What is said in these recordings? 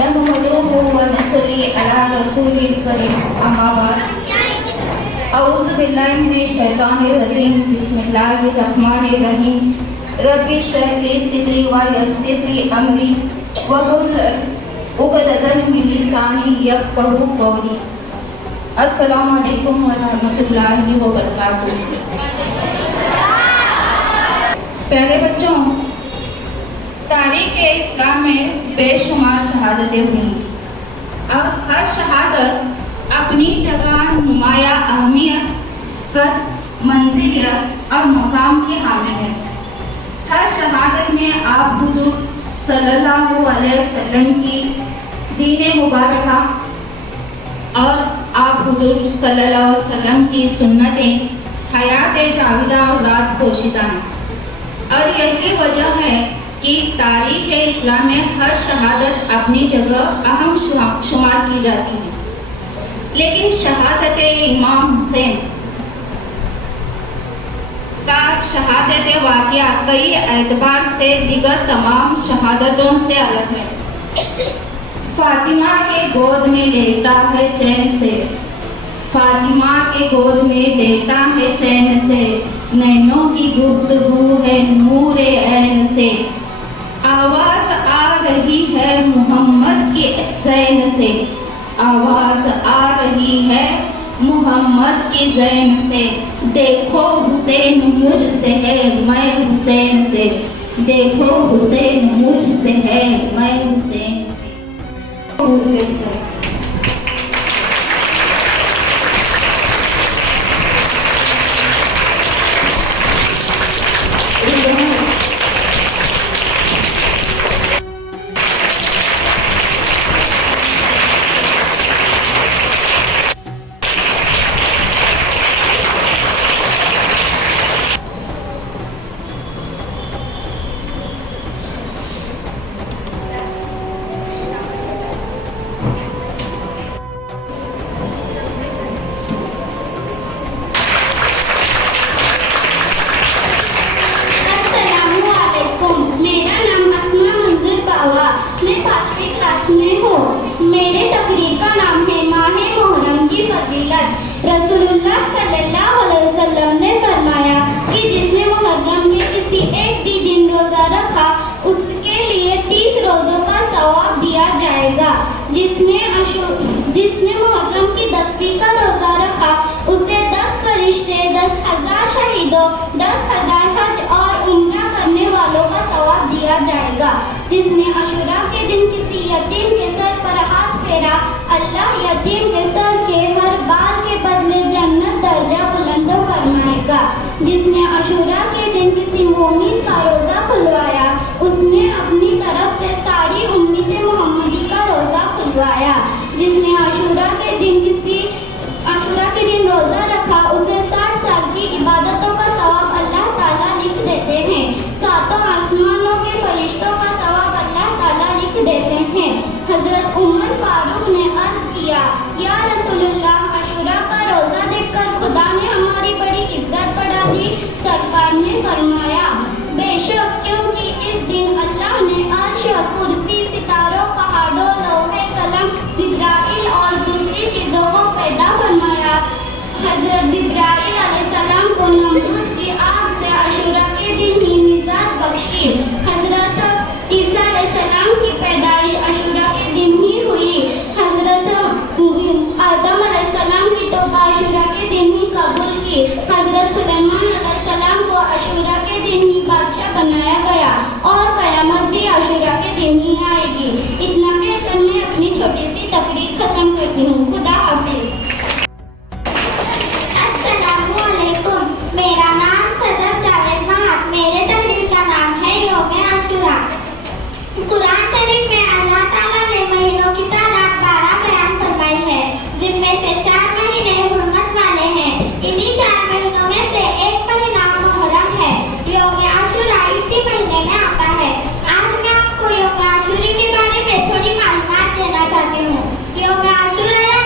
नहमदुहु व नसल्ली अला रसूलिल करीम अम्मा बाद अऊज़ु बिल्लाहि मिनश शैतानिर रजीम बिस्मिल्लाहिर रहमानिर रहीम रब्बि इश्रह ली सदरी व यस्सिर ली अमरी वहुल उक़दतन मिन लिसानी यफ़क़हू क़ौली। अस्सलामु अलैकुम व रहमतुल्लाहि व बरकातुहू। प्यारे बच्चों, तारीख़ इस्लाम में बेशुमार शहादतें हुई। अब हर शहादत अपनी जगह नुमाया अहमियत, कद, मंजिलियत और मकाम की हामिल है। हर शहादत में आप हुज़ूर सल्लल्लाहु अलैहि वसल्लम की दीन मुबारका और आप हुज़ूर सल्लल्लाहु अलैहि वसल्लम की सुन्नतें हयात जाविदा और राज पोशीदा हैं। और यही वजह है कि तारीख़ इस्लाम में हर शहादत अपनी जगह अहम शुमार की जाती है। लेकिन शहादत इमाम हुसैन का शहादत वाक़या कई एतबार से दीगर तमाम शहादतों से अलग है। फातिमा के गोद में लेटा है चैन से, फातिमा के गोद में लेटा है चैन से, नैनों की गुफ्तगू है नूरे ऐन से, आवाज़ आ रही है मोहम्मद के ज़ैन से, आवाज़ आ रही है मोहम्मद की ज़ैन से। देखो हुसैन मुझसे है मैं हुसैन से, देखो हुसैन मुझसे है मैं हुसैन से। मेरे तकरीर का नाम है माहे मोहर्रम की फजीलत। रसूलुल्लाह सल्लल्लाहु अलैहि वसल्लम ने फरमाया कि जिसने मुहर्रम के किसी एक भी दिन रोजा रखा उसके लिए 30 रोजों का सवाब दिया जाएगा। जिसने मुहर्रम की 10वीं का रोजा रखा उसे 10 फरिश्ते, 10,000 शहीदों, 10,000 हज और उम्रा करने वालों का सवाब दिया जाएगा। जिसने अशूरा के दिन किसी यतीम के सर पर हाथ फेरा, अल्लाह यतीम के सर के हर बाल के बदले जन्नत दर्जा बुलंद फरमाएगा। जिसने अशूरा के दिन किसी मोमिन का रोजा खुलवाया उसने अपनी तरफ से सारी उम्मत मोहम्मदी का रोजा खुलवाया। जिसने अशूरा के दिन रोजा रखा उसे 60 साल की इबादतों का सवाब अल्लाह ताला लिख देते हैं। 7 आसमानों के फरिश्तों का सवाब अल्लाह ताला लिख देते हैं। हजरत उमर फारूक ने अर्ज किया, या रसूलुल्लाह, अशूरा का रोजा देखकर खुदा ने हमारी बड़ी इज्जत बढ़ा दी। सरकार ने फरमाया, बेशक, क्योंकि इस दिन अल्लाह ने अर्श, कुर्सी, सितारों, पहाड़ों, लौहे कलम, जिब्राइल और दूसरी चीजों को पैदा फरमाया। हजरत जिब्राइल अलैहिस्सलाम को नमरूद की आग से अशूरा के दिन ही निजात बख्शी। हजरत ईसा अलैहिस्सलाम की पैदाइश अशूरा के दिन ही हुई। हजरत आदम अलैहिस्सलाम की तौबा अशूरा के दिन ही कबूल की। हजरत सुलेमान अलैहिस्सलाम को अशूरा के दिन ही बादशाह बनाया गया और क़यामत भी अशूरा के दिन ही आएगी। इतना कहकर मैं अपनी छोटी सी तकरीर खत्म करती हूँ। खुदा हाफिज़। मेरा नाम सदर जावेद महत। मेरे तकरीर का नाम है यौम आशूरा। कुरान शरीफ में अल्लाह ताला ने महीनों की तादाद 12 बयान फरमाई है, जिनमें से 4 महीने हुर्मत वाले हैं। इन्हीं 4 महीनों में से एक महीना मुहर्रम है। यौम आशूरा इसी महीने में आता है। आज मैं आपको यौम आशूरा के बारे में थोड़ी मालूमात देना चाहती हूँ। यौम आशूरा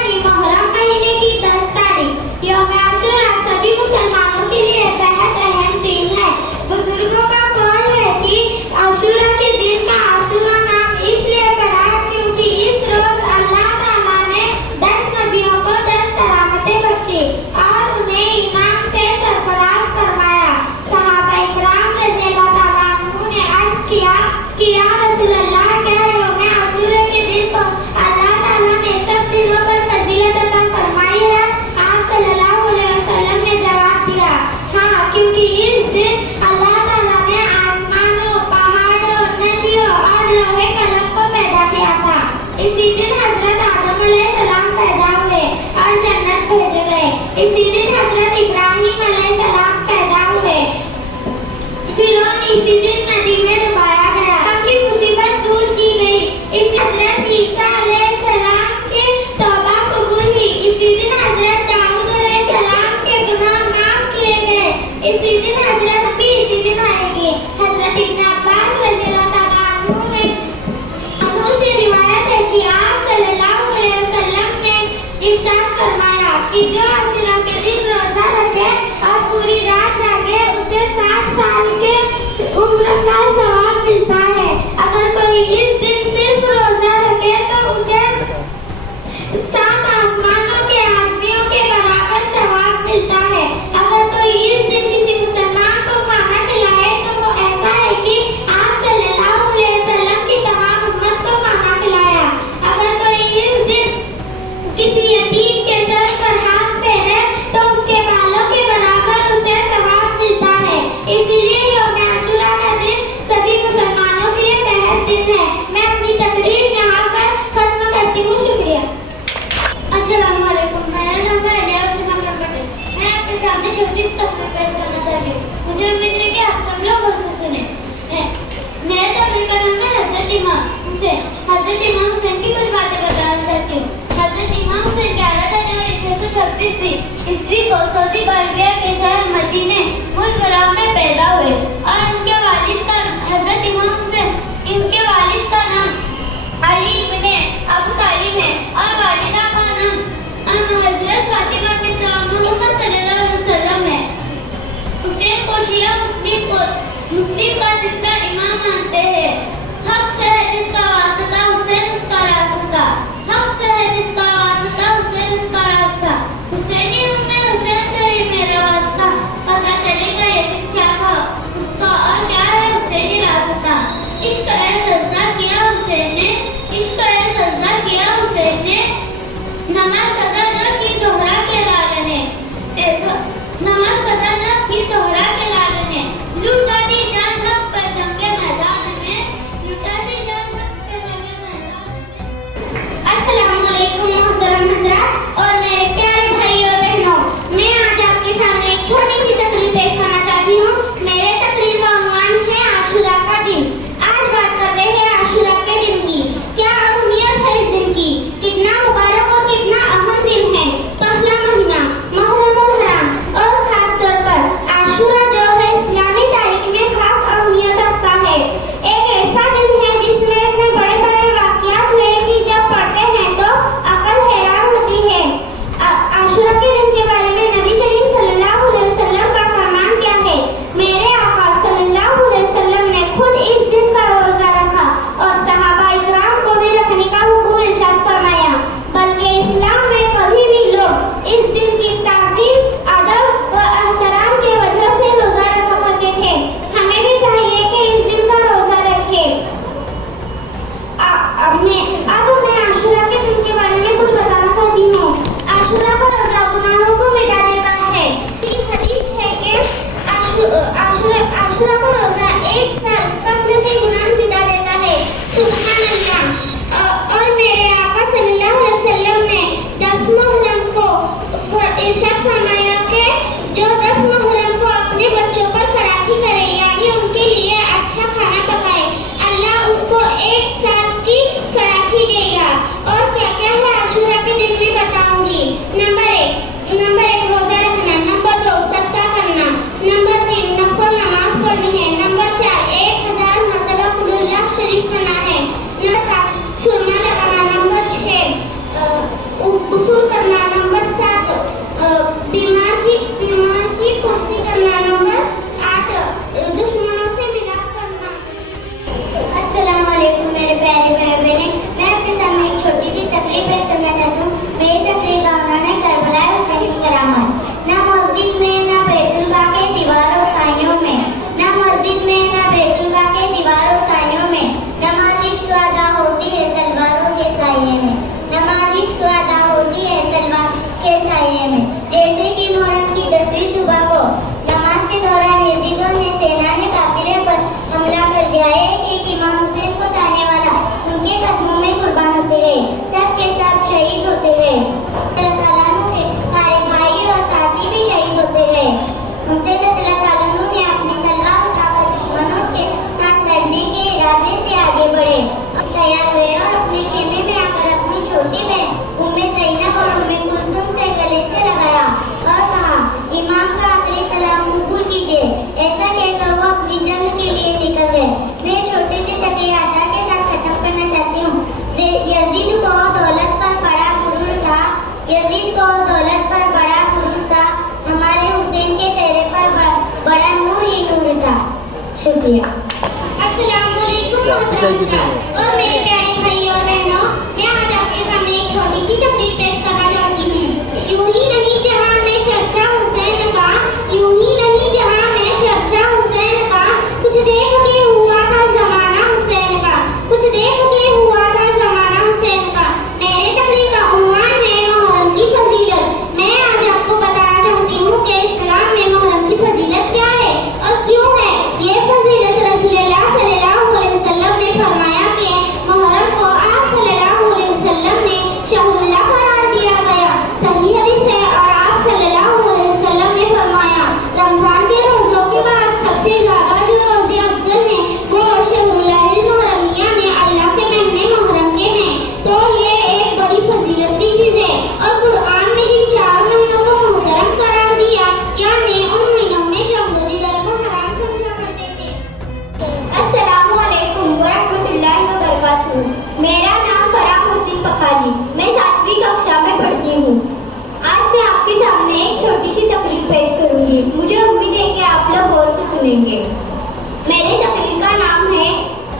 इसी दिन नदी में डुबाया गया, ताकि मुसीबत दूर की गई। इस हजरत ईसा अलैहिस्सलाम के तौबा कबूल हुई। इसी दिन हजरत दाऊद अलैहिस्सलाम के गुनाह माफ किए गए। इसी दिन हजरत भी इसी दिन आएगी। हजरत इब्न अब्बास रज़ियल्लाहु तआला अन्हु से रिवायत है कि आप सल्लल्लाहु अलैहि वसल्लम ने इरशाद फरमाया कि जो आशुरा के दिन रोजा रखे और पूरी रात जागे उसे 60 साल के उम्र का सवाब मिलता है। अगर कोई इस दिन सिर्फ रोजा रखे तो उसे 7 आसमानों के आदमियों के बराबर सवाब मिलता है। अगर कोई इस दिन किसी मुसलमान को खाना खिलाए तो वो ऐसा है कि आप सल्लल्लाहु अलैहि वसल्लम की तमाम उम्मत को खाना खिलाया। अगर कोई इस दिन किसी यतीम के सर पर हाथ फेरे तो उसके बालों के बराबर उसे सवाब मिलता है। इसीलिए यौम आशुरा का दिन सभी मुसलमानों के लिए पहला दिन है। मैं अपनी तकरीर यहाँ पर खत्म करती हूँ। शुक्रिया। अस्सलामु अलैकुम। मेरा नाम है अलिया हुसैना पटेल। मैं आपके सामने छोटी सी तकरीर पेश करना चाहती हूँ। मुझे उम्मीद है कि आप सब लोग गौर से सुने। मेरे तकरीर का नाम है हजरत इमाम हुसैन। हजरत इमाम हुसैन की कुछ बातें बताना चाहती हूँ। हजरत इमाम हुसैन 11 जनवरी 636 ईस्वी को सऊदी अरबिया के शहर मदीने मुनव्वरा में पैदा हुए और उनके वालिद का हजरत इमाम हुसैन इनके वालिद का नाम अली इब्ने अबू तालिब है और वालिदा का नाम हजरत फातिमा बिन्त मोहम्मद सल्लल्लाहु अलैहि वसल्लम है। हुसैन को शिया मुस्लिम का तीसरा इमाम मानते हैं। हक से है जिसका वास्ता हुसैन उसका रास्ता। हक से है जिसका वास्ता हुसैन उसका रास्ता। हुसैनी हूँ मैं हुसैन से ही मेरा वास्ता। पता चलेगा ये दिन क्या था उसका और क्या है हुसैनी रास्ता। इश्क है सजदा किया हुसैन ने, इश्क है सजदा किया हुसैन ने। नमाज कदा न की दोहरा के लाल ने, नमाज कदा न की दोहरा के लाल ने। लूटा दी जान हक पे जंगे मैदान में, लूटा दी जान हक पे जंगे मैदान में। अस्सलाम वालेकुम मोहतरम हज़रात और मेरे प्यारे भाई और बहनों, मैं आज आपके सामने एक छोटी सी तकरीर पेश करना चाहती हूँ। मेरे तकरीर का उन्वान है आशुरा का दिन। आज बात करते हैं आशुरा के दिन की। क्या अहमियत है इस दिन की, कितना मुबारक और कितना अहम दिन है। पहला महीना मुहर्रम हराम और खास तौर पर आशुरा जो है इस्लामी तारीख में खास अहमियत रखता है। एक ऐसा दिन है जिसमें इतने बड़े बड़े वाक़यात हुए कि जब पढ़ते हैं तो अकल हैरान होती है। आशुरा के दिन के बारे में नबी करीम सल्लल्लाहु अलैहि वसल्लम का फरमान क्या है। मेरे आका सल्लल्लाहु अलैहि वसल्लम ने खुद इस दिन का रोजा रखा और सहाबा इकराम को भी रखने का हुक्म इरशाद फरमाया। बल्कि इस्लाम में कभी भी लोग इस दिन की ताज़ीम, अदब व एहतराम की वजह से रोजा रखा करते थे। हमें भी चाहिए कि इस दिन का रोजा रखें। अब मैं आशुरा के दिन के बारे में कुछ बताना चाहती हूँ। आशुरा का रोजा गुनाहों को मिटा देता है। हदीस है कि आशुरा का रोजा एक साल कब्ल के गुनाह मिटा देता है। सुभान अल्लाह। और मेरे आका सल्लल्लाहु अलैहि वसल्लम ने 10 मुहर्रम को इरशाद फरमाया कि जो 10 मुहर्रम को अपने बच्चों पर फराखी करे यानी उनके लिए अच्छा खाना पकाए, अल्लाह उसको 1 साल की फराखी देगा। और क्या क्या है आशुरा के दिन में बताऊंगी। नंबर एक रोजा रखना। नंबर 2 सदका करना। नंबर 3 नफल नमाज पढ़नी है। नंबर 4 1000 मरतबा कुल्लाह शरीफ पढ़ना है। नंबर 5 सुरमा लगाना। नंबर 6 गुस्ल करना। नंबर 7 बीमार की कुर्सी करना। नंबर 8 दुश्मनों से मिलाप करना। अस्सलाम वालेकुम मेरे प्यारे भाई बहनें, मैं आपके सामने एक छोटी सी तकरीर पेश करना चाहती हूँ। मेरी तकरीर का उन्होंने करबला हुसैन की करामत। ना मस्जिद में ना बैतुल्लाह के दीवारों साइयों में, ना मस्जिद में ना बैतुल्लाह के दीवारों साइयों में, नमाज इश्क अदा होती है तलवारों के साये में, नमाज इश्क अदा होती है तलवार के साये में। जैसे कि मुहर्रम की 10वीं सुबह को नमाज के दौरान यजीदों ने सेना ने काफिले पर हमला कर दिया। एक इमाम हुसैन को चाहने वाला उनके कदमों में कुर्बान होते गए, सब के सब शहीद होते गए। अल्लाह ताला के सारे भाई और साथी भी शहीद होते गए। हुसैन रज़ियल्लाहु ताला ने अपनी तलवार उठाकर दुश्मनों क्या ऊंचाई कितनी है? और मेरे प्यारे भाई और बहनों, मैं आज आपके सामने एक छोटी सी तकरीर पेश करना चाहती हूँ। यूं ही नहीं जहां में चर्चा हुसैन का, यूं ही नहीं जहां में चर्चा हुसैन का, कुछ देख के हुआ था जमाना हुसैन का, कुछ देख के हुआ था जमाना हुसैन का। मेरे तकरीर का उन्वान है मुहर्रम की फजीलत। मैं आज आपको बताना चाहती हूँ कि इस्लाम में मुहर्रम की फजीलत क्या है और क्यों है। ये फजीलत रसूलुल्लाह सल्लल्लाहु अलैहि वसल्लम ने फरमाया कि मुहर्रम को आप सल्लल्लाहु अलैहि वसल्लम ने शहरुल्लाह करार दिया गया। सही हदीस है और आप सल्लल्लाहु अलैहि वसल्लम ने फरमाया रमजान के रोजों के बाद सबसे ज्यादा जो रोजे अफजल हैं वो शहरुल्लाहिल मुहर्रमिया ने अल्लाह के महीने मुहर्रम के हैं। तो ये एक बड़ी फजीलत की चीज है। और कुरान में जिन 4 महीनों को मुहर्रम करार दिया, यानी उन महीनों में जंगो जिगर को हराम समझा करते थे। अस्सलामु अलैकुम वरहमतुल्लाहि वबरकातुहू। मेरा नाम फराह हुसैन पखाली, मैं 7वीं कक्षा में पढ़ती हूँ। आज मैं आपके सामने एक छोटी सी तकरीर पेश करूंगी। मुझे उम्मीद है कि आप लोग गौर से सुनेंगे। मेरे तकरीर का नाम है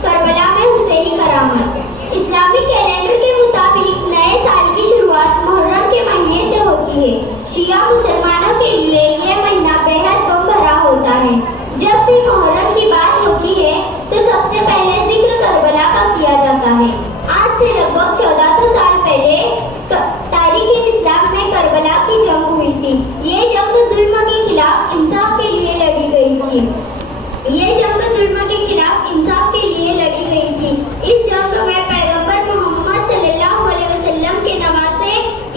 करबला में हुसैनी करामत। इस्लामी कैलेंडर के मुताबिक नए साल की शुरुआत मुहर्रम के महीने से होती है। शिया मुसलमानों के लिए यह महीना बेहद गम भरा होता है। जब भी मुहर्रम की बात होती है तो सबसे पहले जिक्र करबला का किया जाता है। आज से लगभग 1400 साल पहले तारीख इस्लाम में करबला की जंग हुई थी। ये जंग जुल्म के खिलाफ इंसाफ के लिए लड़ी गई थी। इस जंग में पैगंबर मोहम्मद सल्लल्लाहु अलैहि वसल्लम के नवासे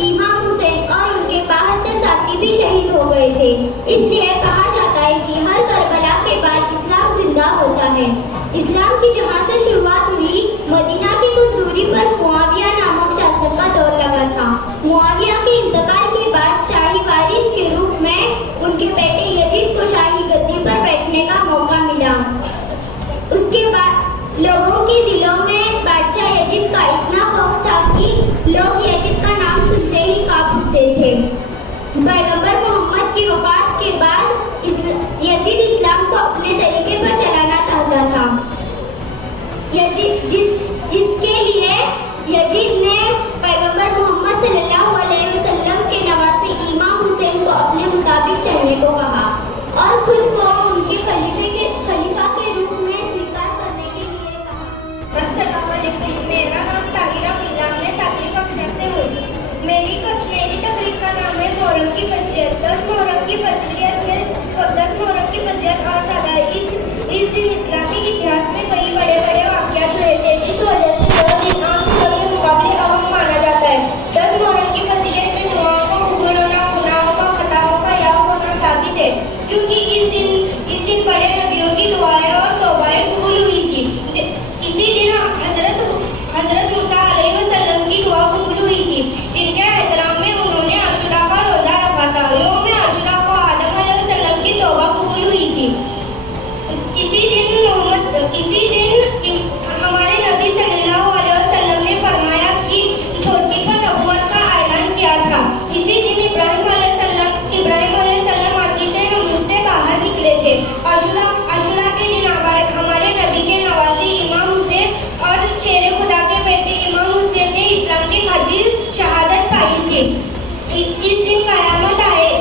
इमाम हुसैन और उनके 72 साथी भी शहीद हो गए थे। इसलिए कहा जाता है कि हर करबला के बाद इस्लाम जिंदा होता है। इस्लाम की जहाँ से शुरुआत हुई, मदीना की कुछ दूरी पर मुआविया नामक शासक का दौर लगा था। मुआविया के इंतकाल के बाद शाही वारिस के रूप में उनके बेटे यजीद को शाही गद्दी पर बैठने का मौका मिला। उसके बाद लोगों के दिलों में बादशाह यजीद का इतना खौफ था कि लोग यजीद का नाम सुनते ही कांप उठते थे। पैगंबर मोहम्मद की वफात के बाद यजीद इस्लाम को अपने तरीके पर चलाना चाहता था। जिसके लिए यजीद ने पैगंबर मोहम्मद सल्लल्लाहु अलैहि वसल्लम के नवासे इमाम हुसैन को अपने मुताबिक चलने को कहा और खुद को उनके खलीफा के रूप में स्वीकार करने के लिए कहा। अस्सलाम वालेकुम, मेरा नाम ताहिरा बिल्ला, मैं 7वीं कक्षा से हूँ। मेरी तकरीर का नाम है मुहर्रम की फजीलत। 10 मुहर्रम की फजीलत और ज़्यादा इस दिन इस्लामिक इतिहास में कई बड़े बड़े वाक़यात हुए थे। इस वजह से यह दिन आम दिनों के मुकाबले अहम माना जाता है। 10 मुहर्रम की फजीलत में दुआओं का कबूल होना, गुनाहों का खताओं का याद होना साबित है, क्योंकि इस दिन बड़े नबियों की दुआएं और तौबाएं कबूल हुई थी। इसी दिन हजरत मूसा अलैहिस्सलाम की दुआ कबूल हुई थी, जिनके एहतराम में उन्होंने आशुरा का रोजा रखा था। यौम आशुरा को आदम अलैहिस्सलाम की तौबा कबूल हुई थी। इसी दिन हमारे नबी सल्लल्लाहु अलैहि वसल्लम ने फरमाया कि छोटी पर नबूवत का ऐलान किया था। इसी दिन इब्राहिम अलैहिस्सलाम आतिशे नमरूद से बाहर निकले थे। आशुरा के दिन हमारे नबी के नवासे इमाम हुसैन और शेर खुदा के बेटे इमाम हुसैन ने इस्लाम की खातिर शहादत पाई थी। इस दिन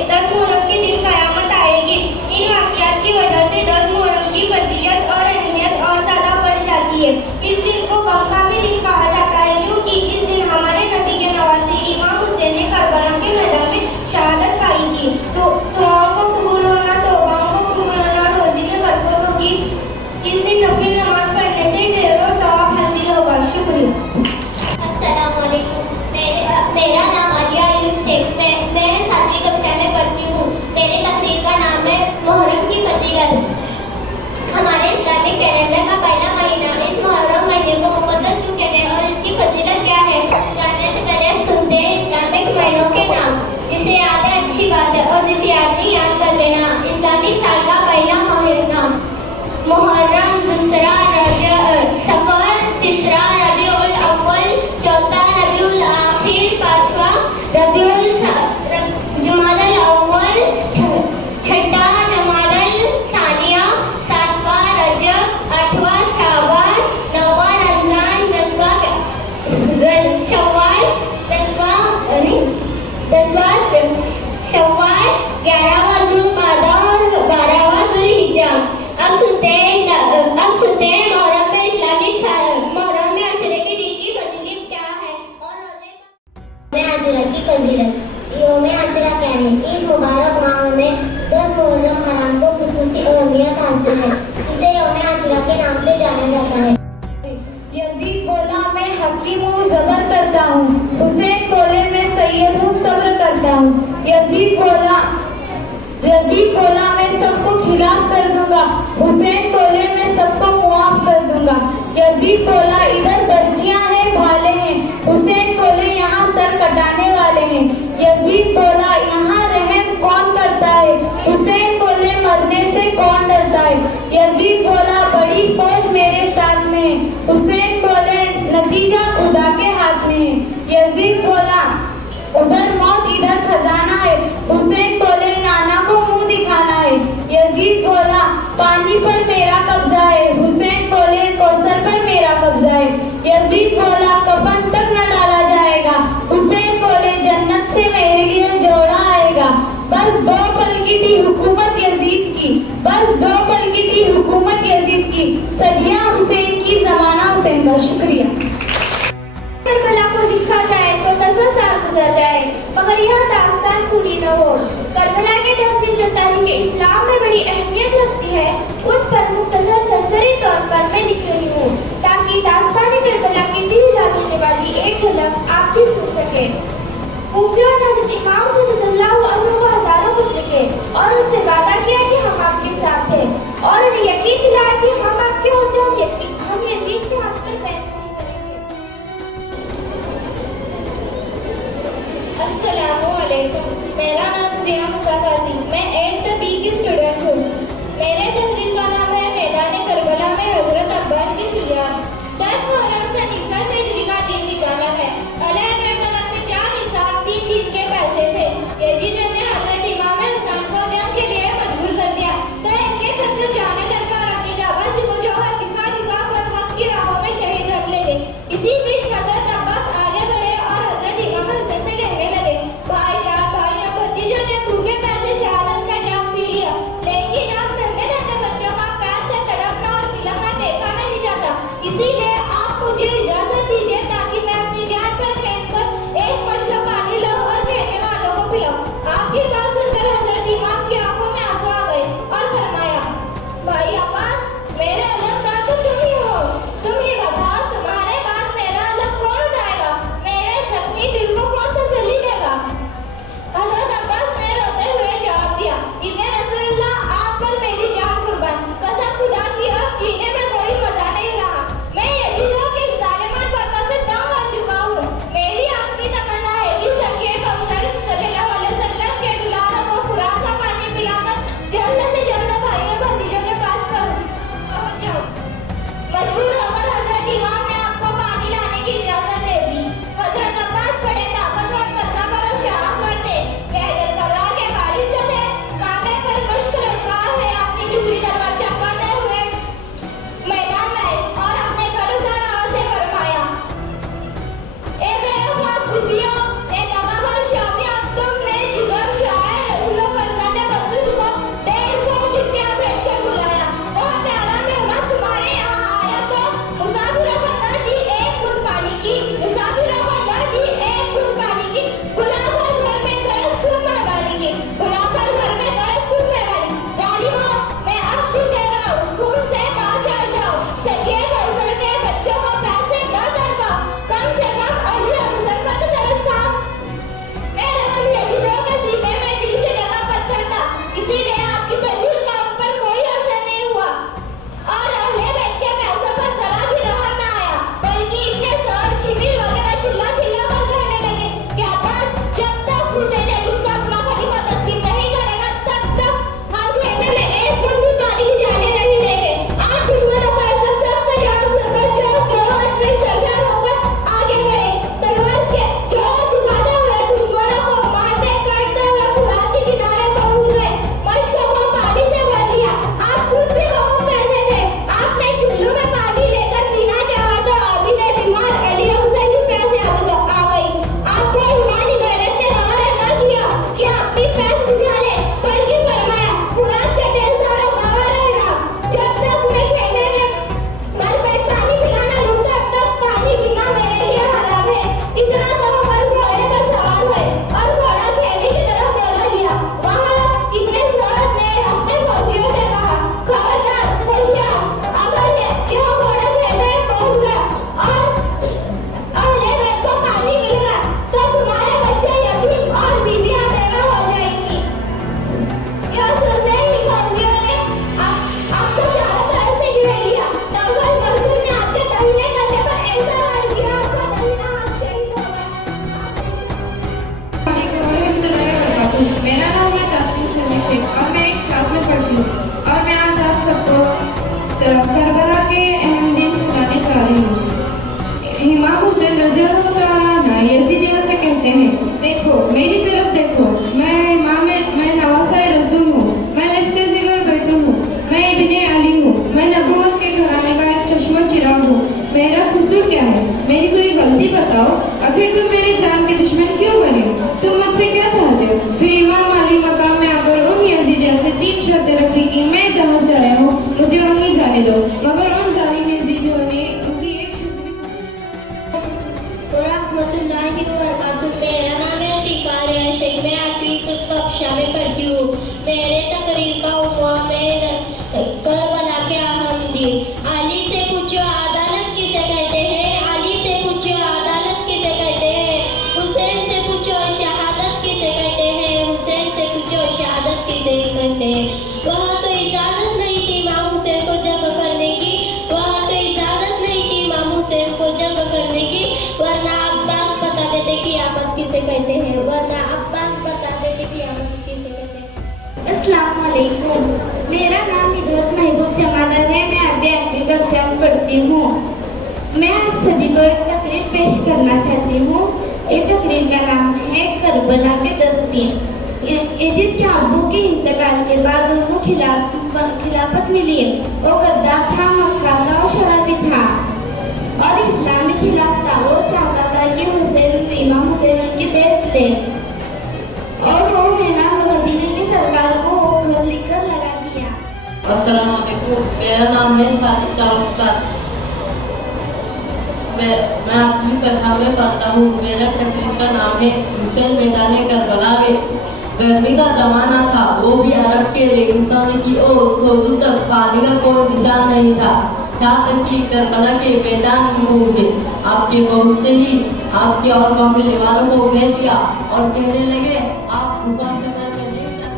10 मुहर्रम के दिन क़यामत आएगी। इन वाक़यात की वजह से 10 मुहर्रम की फजीलत और अहमियत और ज़्यादा बढ़ जाती है। इस दिन को गम का भी दिन कहा जाता है, क्योंकि इस दिन हमारे नबी के नवासे इमाम हुसैन ने करबला के मैदान में शहादत पाई थी। तो दुआओं को कबूल होना, तौबाओं को कबूल होना, रोज़ी में बरकत होगी। इस दिन नफिल नमाज पढ़ने से ढेरों सवाब हासिल होगा। शुक्रिया। अस्सलाम वालेकुम, मेरा नाम आलिया शेख, मैं 7वीं कक्षा में पढ़ती हूँ। मेरे तकरीर का नाम है मुहर्रम की फजीलत। हमारे इस्लामिक कैलेंडर का पहला महीना इस मुहर्रम महीने फजीलत। यौम आशुरा कहने की मुबारक माह में 10 मुहर्रम हराम को खुसूसी अहमियत हासिल है। इसे यौम आशुरा के नाम से जाना जाता है। यजीद बोला मैं हकीम हूँ जबर करता हूँ। हुसैन बोले मैं सैयद हूँ सब्र करता हूँ। यजीद बोला मैं सबको खिलाफ कर दूंगा। हुसैन बोले मैं सबको मुआफ कर दूंगा। यजीद बोला इधर बच्चियां हैं भाले हैं। हुसैन बोले यहाँ सर कटाने वाले हैं। यजीद बोला यहाँ रहम कौन करता है। हुसैन बोले मरने से कौन डरता है। यजीद बोला बड़ी फौज मेरे साथ में है। हुसैन बोले नतीजा खुदा के हाथ में है। यजीद बोला उधर मौत इधर खजाना है। हुसैन बोले नाना को मुंह दिखाना है। यजीद बोला पानी पर मेरा कब्जा है। हुसैन बोले कौसर पर मेरा कब्जा है। यजीद बोला कफन तक न डाला जाएगा। हुसैन बोले जन्नत से मेरे लिए जोड़ा आएगा। बस 2 पल की थी हुकूमत यजीद की। बस 2 पल की थी हुकूमत यजीद की। सदियां हुसैन की जमाना हुसैन का। शुक्रिया। करबला को लिखा जाए तो 10 साल गुजर जाए मगर यह दास्तान पूरी न हो। करबला के 10 दिन जो तारीख इस्लाम में बड़ी अहमियत रखती है उन पर मुख्तसर सरसरी तौर पर मैं लिख रही हूँ ताकि दास्तान करबला की दिल हिला देने वाली एक झलक आप भी सुन सके। कूफियों ने हज़रत इमाम हुसैन रज़ियल्लाहु अन्हु को हजारों खत लिखे और उससे वादा किया कि हम आपके साथ हैं और उन्हें यकीन दिलाया कि हम आपके होते हम यजीद के हाथ पर बैठ नहीं करेंगे। अस्सलामुअलैकुम, मेरा नाम ज़िया मुसाकाजी, मैं 8th B की स्टूडेंट हूँ। मेरे तकरीर का नाम है मैदान करबला में हजरत कसूर क्या है? मेरी कोई गलती बताओ। आखिर तुम मेरी जान के दुश्मन क्यों बने हो? तुम मुझसे क्या चाहते हो? फिर इमाम अली मकाम में आकर उन यजीदियों से 3 शर्तें रखी कि मैं जहाँ से आया हूँ मुझे वहीं जाने दो, मगर उन जालिम यजीदियों ने उनकी एक शर्त भी रहमतुल्लाहि व बरकातुहू। मेरा नाम है अतीका शेख। मैं 8वीं कक्षा में पढ़ती हूँ। मेरे तकरीर का उन्वान है करबला के अहम दिन। अली से पूछो अदालत किसे कहते हैं? अली से पूछो अदालत किसे कहते हैं? हुसैन से पूछो शहादत किसे कहते हैं? हुसैन से पूछो शहादत किसे कहते हैं? वह तो इजाजत नहीं थी इमाम हुसैन को जंग करने की। वह तो इजाजत नहीं थी इमाम हुसैन को जंग करने की, वरना अब्बास बता देते क़यामत किसे कहते हैं। वरना अब्बास बता देते क़यामत किसे कहते हैं। अस्सलाम वालेकुम। मेरा नाम इदरत महबूब जमादार है। मैं अभी 8वीं कक्षा में पढ़ती हूँ। मैं आप सभी को एक तकरीर पेश करना चाहती हूँ। इस तकरीर का नाम है करबला के 10 दिन। यजीद के अब्बू के इंतकाल के बाद उनको खिलाफत मिली। वो गद्दार था, मक्का का और शराबी था और इस्लामी खिलाफ था। वो चाहता था कि इमाम हुसैन उनकी बैत ले और वो मदीने की सरकार को खत लिखकर लगा दिया। अस्सलाम वालेकुम। मेरा नाम है साजिद चाउस्ताद। मैं 8वीं कक्षा में पढ़ता हूँ। मेरा तकरीर का नाम है हुसैन मैदान करबला में। गर्मी का जमाना था, वो भी अरब के रेगिस्तान की ओर सोजू तक पानी का कोई निशान नहीं था। यहाँ तक कि करबला के मैदान में पहुंचे। आपके पहुंचते ही आपके और कमरे वालों को भेज दिया और कहने लगे आप ऊपर से करके नहीं जा।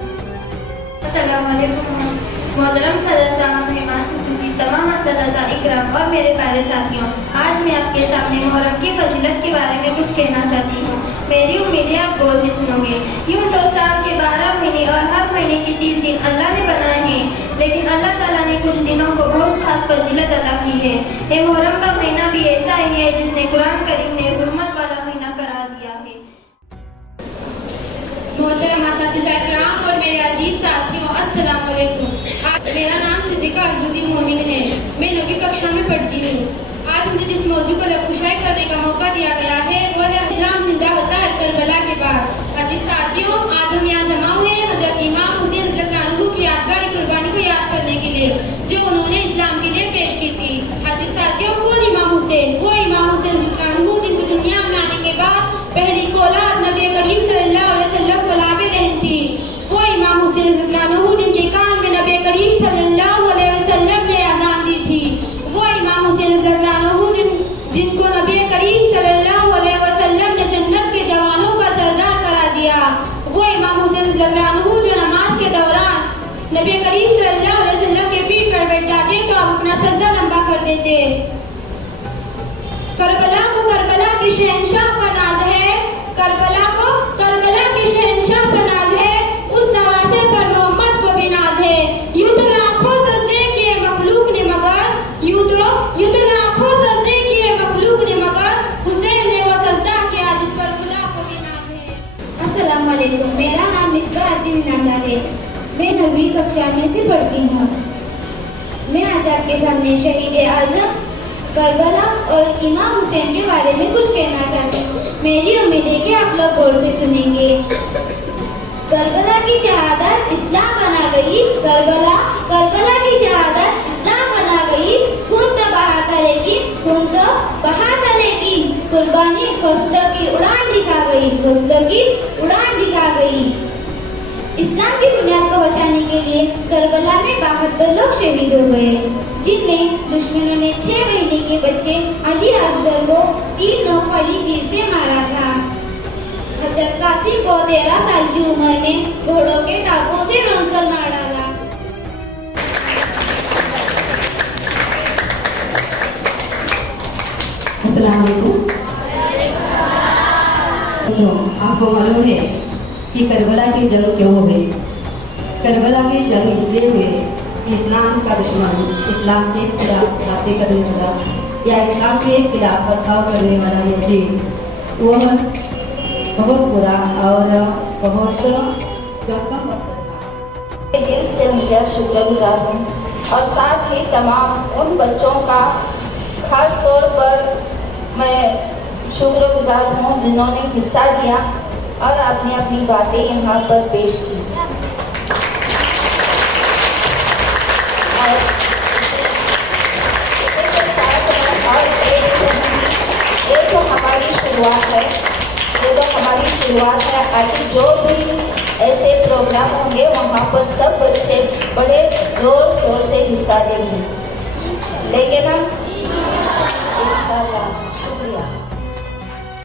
अस्सलाम वालेकुम। मोहतरम सदर साहब, मेहमान खुसूसी, तमाम असलता इकराम और मेरे प्यारे साथियों, आज मैं आपके सामने मुहर्रम की फजीलत के बारे में कुछ कहना चाहती हूँ। मेरी उम्मीद है आप गौर से सुनोगे। यूँ तो साल के 12 महीने और हर महीने के 30 दिन अल्लाह ने बनाए हैं, लेकिन अल्लाह ताला ने कुछ दिनों को बहुत खास फजीलत अता की है। ये मुहर्रम का महीना भी ऐसा ही है जिसने कुरान करीम ने हुर्मत वाला महीना करार दिया है। मोहतरम असातिज़ा इकराम और मेरे अजीज साथियों, अस्सलाम वालेकुम। आज मेरा नाम सिद्दीका अजरुद्दीन मोमिन है। मैं 9वीं कक्षा में पढ़ती हूँ। आज मुझे जिस मौजू पर लबकुशाई करने का मौका दिया गया है वो है इस्लाम जिंदा होता है करबला के बाद। अजीज साथियों, आज हम यहाँ जमा हुए हैं हजरत इमाम हुसैन रज़ियल्लाहु अन्हु की यादगारी कुर्बानी को याद करने के लिए जो उन्होंने इस्लाम के लिए पेश की थी। अजीज साथियों, कौन इमाम हुसैन? वो इमाम हुसैन रज़ियल्लाहु अन्हु जिनको दुनिया में आने के बाद पहली औलाद नबी करीम सल्लल्लाहु अलैहि वसल्लम को लाबे रहन थी। वो इमाम हुसैन रज़ियल्लाहु अन्हु जिनके कान में नबी करीम सल्लल्लाहु अलैहि वसल्लम ने अज़ान दी थी। वो इमाम हुसैन रज़ियल्लाहु अन्हु जिनको नबी करीम सल्लल्लाहु अलैहि वसल्लम ने जन्नत के जवानों का सरदार करा दिया। वो इमाम हुसैन रज़ियल्लाहु अन्हु जो नमाज के दौरान नबी करीम सल्लल्लाहु अलैहि वसल्लम के पीठ पर बैठ जाते तो आप अपना सजदा लंबा कर देते। करबला को करबला के शहंशाह पर नाज है। करबला को करबला के शहंशाह पर नाज है। उस नवासे पर मोहम्मद को भी नाज है। यूं तो लाखों सजदे किए मखलूक ने मगर यूं तो लाखों सजदे किए मखलूक ने मगर हुसैन ने वो सजदा किया जिस पर खुदा को भी नाज है। अस्सलाम वालेकुम। मेरा नाम मिसबा हसीन इनामदार है। मैं 9वीं कक्षा में से पढ़ती हूँ। मैं आज आपके सामने शहीद आज़म करबला और इमाम हुसैन के बारे में कुछ कहना चाहती हूँ। मेरी उम्मीद है कि आप लोग गौर से सुनेंगे। करबला की शहादत इस्लाम बना गई। करबला की शहादत इस्लाम बना गई। खून तो बहा था लेकिन कुर्बानी हौसलों की उड़ान दिखा गई। इस्लाम की बुनियाद को बचाने के लिए करबला में 72 लोग शहीद हो गए, जिनमें दुश्मनों ने 6 महीने के बच्चे अली असगर को 3 नोक वाली तीर से मारा था। हजरत कासिम को 13 साल की उम्र में घोड़ों के टापों से रौंदकर मार डाला। अस्सलाम वालेकुम। आपको मालूम है कि करबला की जंग क्यों हुई? करबला की जंग इसलिए हुई कि इस्लाम का दुश्मन इस्लाम के खिलाफ बातें करने वाला या इस्लाम के खिलाफ बर्ताव करने वाला यजीद वह बहुत बुरा और बहुत कम वक्त था। दिल से उनका शुक्रगुजार हूँ और साथ ही तमाम उन बच्चों का खास तौर पर शुक्रगुजार हूँ जिन्होंने हिस्सा लिया और अपनी अपनी बातें यहाँ पर पेश की। और इसके साथ मैं और एक तो हमारी शुरुआत है, ये तो हमारी शुरुआत है। आगे जो भी ऐसे प्रोग्राम होंगे वहाँ पर सब बच्चे बड़े जोर शोर से हिस्सा लेंगे, लेकिन